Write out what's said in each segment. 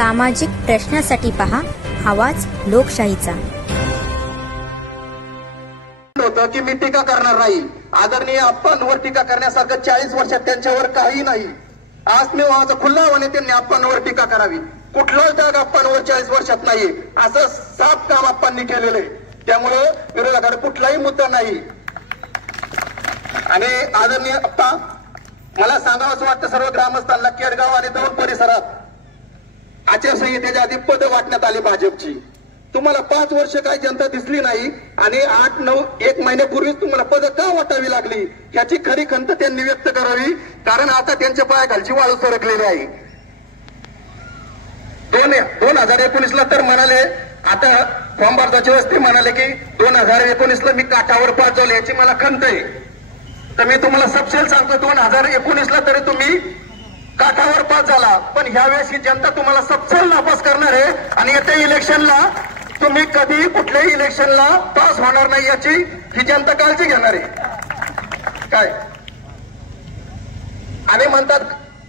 सामाजिक प्रश्नासाठी पहा आवाज लोकशाहीचा। होतं की मी टीका करणार नाही, आदरणीय अप्पांवर टीका करण्यासारखं 40 वर्षात त्यांच्यावर काही नाही। आज मी माझं खुल्लावाने त्यांनी अप्पांवर टीका करावी, कुठलाच डाग अप्पांवर 40 वर्षात नाही, असं साफ काम अप्पांनी केलेलं आहे। त्यामुळे विरोधाकडे कुठलाही मुद्दा नाही। आणि आदरणीय अप्पा, मला सांगावंसं वाटतं सर्व ग्रामस्थांना, केडगाव आणि दौंड परिसरात आचारसंहितेच्या आधी पद वाटण्यात आली भाजपची। तुम्हाला 5 वर्ष काही जनता दिसली नाही आणि 8-9 महिन्यापूर्वीच तुम्हाला पद का वाटावी लागली याची खरी खंत त्यांनी व्यक्त करावी, कारण आता त्यांच्या पायाखालची वाळू सरकलेली आहे। 2019ला तर म्हणाले, आता फॉर्म भरताच्या वेळेस ते म्हणाले की 2019ला मी काठावर पाचवले, याची मला खंत आहे। तर मी तुम्हाला सपशेल सांगतो, 2019ला तरी तुम्ही काठावर पास झाला, पण ह्यावेळेस ही जनता तुम्हाला सपशेल नापास करणार आहे आणि येत्या इलेक्शनला तुम्ही कधी कुठल्याही इलेक्शनला पास होणार नाही याची ही जनता काळजी घेणार आहे काय। आणि म्हणतात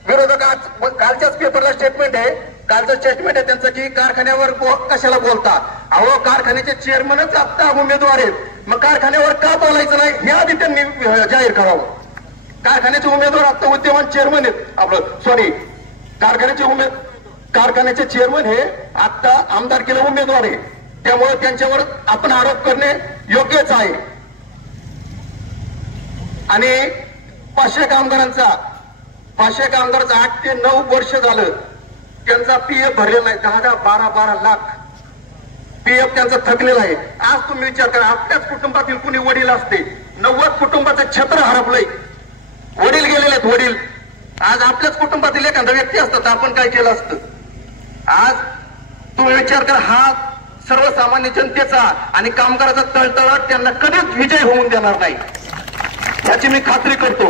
विरोधक, आज कालच्याच पेपरला स्टेटमेंट आहे, कालचं स्टेटमेंट आहे त्यांचं की कारखान्यावर कशाला बोलता। अहो, कारखान्याचे चेअरमनच आता उमेदवार आहेत, मग कारखान्यावर का बोलायचं नाही हे आधी त्यांनी जाहीर करावं। कारखान्याचे उमेदवार आता विद्यमान चेअरमन आहेत, कारखान्याचे चेअरमन हे आता आमदारकीला उमेदवार आहे, त्यामुळे त्यांच्यावर आपण आरोप करणे योग्यच आहे। आणि 500 कामगारांचा 8 ते 9 वर्ष झालं त्यांचा पीएफ भरलेला आहे, 10-12 लाख पीएफ त्यांचा थकलेला आहे। आज तुम्ही विचार करा, आपल्याच कुटुंबातील कुणी वडील असते, 90 कुटुंबाचं छत्र हरपलंय, वडील गेलेले आहेत, वडील आज आपल्याच कुटुंबातील एखादा व्यक्ती असतात, आपण काय केलं असतं। आज तुम्ही विचार करा, हा सर्वसामान्य जनतेचा आणि कामगाराचा तळतळाट त्यांना कधीच विजय होऊन देणार नाही याची मी खात्री करतो।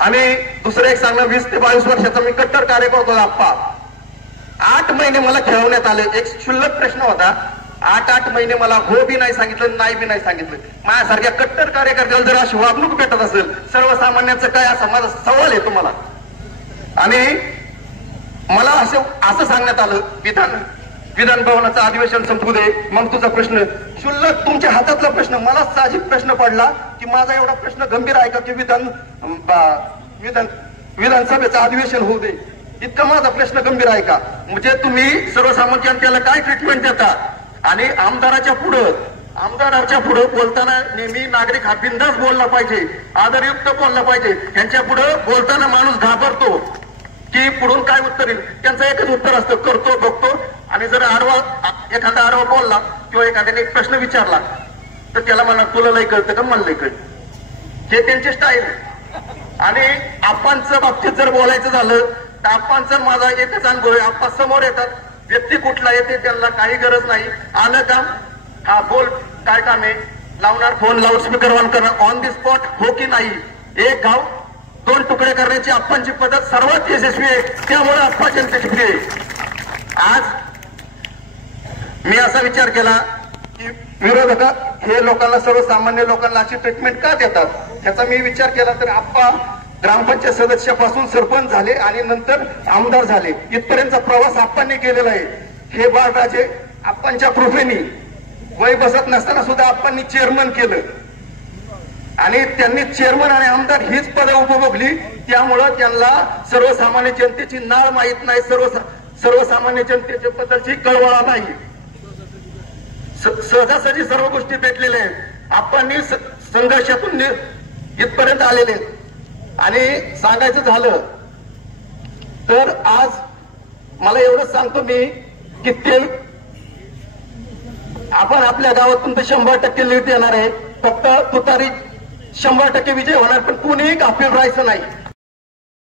आणि दुसरं एक सांगणार, 20 ते 22 वर्षाचा मी कट्टर कार्यकर्ता होतो आप्पा। 8 महिने मला खेळवण्यात आले, एक क्षुल्लक प्रश्न होता, 8 महिने मला हो बी नाही सांगितलं, नाही बी नाही सांगितलं। माझ्यासारख्या कट्टर कार्यकर्त्याला जर अशी वागणूक भेटत असेल, सर्वसामान्यांचं काय, असा माझा सवाल आहे तुम्हाला। आणि मला असं सांगण्यात आलं, विधान भवनाचं अधिवेशन संपू दे, मग तुझा प्रश्न। क्षुल्लक तुमच्या हातातला प्रश्न मला साहजिक प्रश्न पडला की माझा एवढा प्रश्न गंभीर आहे का की विधानसभेचं अधिवेशन होऊ दे, इतका माझा प्रश्न गंभीर आहे का? म्हणजे तुम्ही सर्वसामान्य जनतेला काय ट्रीटमेंट देता? आणि आमदाराच्या पुढे बोलताना नेहमी नागरिक हा बिनधास्त बोलला पाहिजे, आदरयुक्त बोलला पाहिजे। यांच्या पुढे बोलताना माणूस घाबरतो की पुढून काय उत्तर येईल, त्यांचं एकच उत्तर असतं, करतो बघतो। आणि जर एखादा आडवा बोलला किंवा एखाद्याने एक प्रश्न विचारला तर त्याला म्हणा, तुला लय कळतं का, मला लय कळतं, हे त्यांची स्टाईल आहे। आणि आप्पांच्या बाबतीत जर बोलायचं झालं तर आप्पांचा माझा एकच अनुभव आहे, आप्पा समोर येतात, व्यक्ती कुठला येते त्यांना काही गरज नाही, आलं काम, हा बोल, काय काम आहे, लावणार फोन, लाऊडस्पीकर ऑन करणार, ऑन दी स्पॉट, हो की नाही। एक गाव 2 तुकडे करण्याची आप्पांची पद्धत सर्वात यशस्वी आहे, त्यामुळे आप्पा जनतेची प्रिय आहे। आज मी असा विचार केला की विरोधक हे लोकांना, सर्वसामान्य लोकांना अशी ट्रीटमेंट का देतात, ह्याचा मी विचार केला तर आप्पा ग्रामपंचायत सदस्यापासून सरपंच झाले आणि नंतर आमदार झाले, इथपर्यंतचा प्रवास आप्पांनी केलेला आहे। हे बाळराजे आप्पांच्या कृपेने वय बसत नसताना सुद्धा आप्पांनी चेअरमन केलं आणि त्यांनी चेअरमन आणि आमदार हीच पदं उपभोगली, त्यामुळं त्यांना सर्वसामान्य जनतेची नाळ माहीत नाही, सर्वसामान्य जनतेच्या बद्दलची कळवळा नाही, सहजासहजी सर्व गोष्टी भेटलेल्या आहेत। आप्पांनी संघर्षातून इथपर्यंत आलेले आहेत। आणि सांगायचं झालं तर आज मला एवढंच सांगतो मी की ते आपण आपल्या गावातून तर 100% लीड देणार आहे, फक्त तुतारी 100% विजय होणार, पण कुणीही गाफील राहायचं नाही।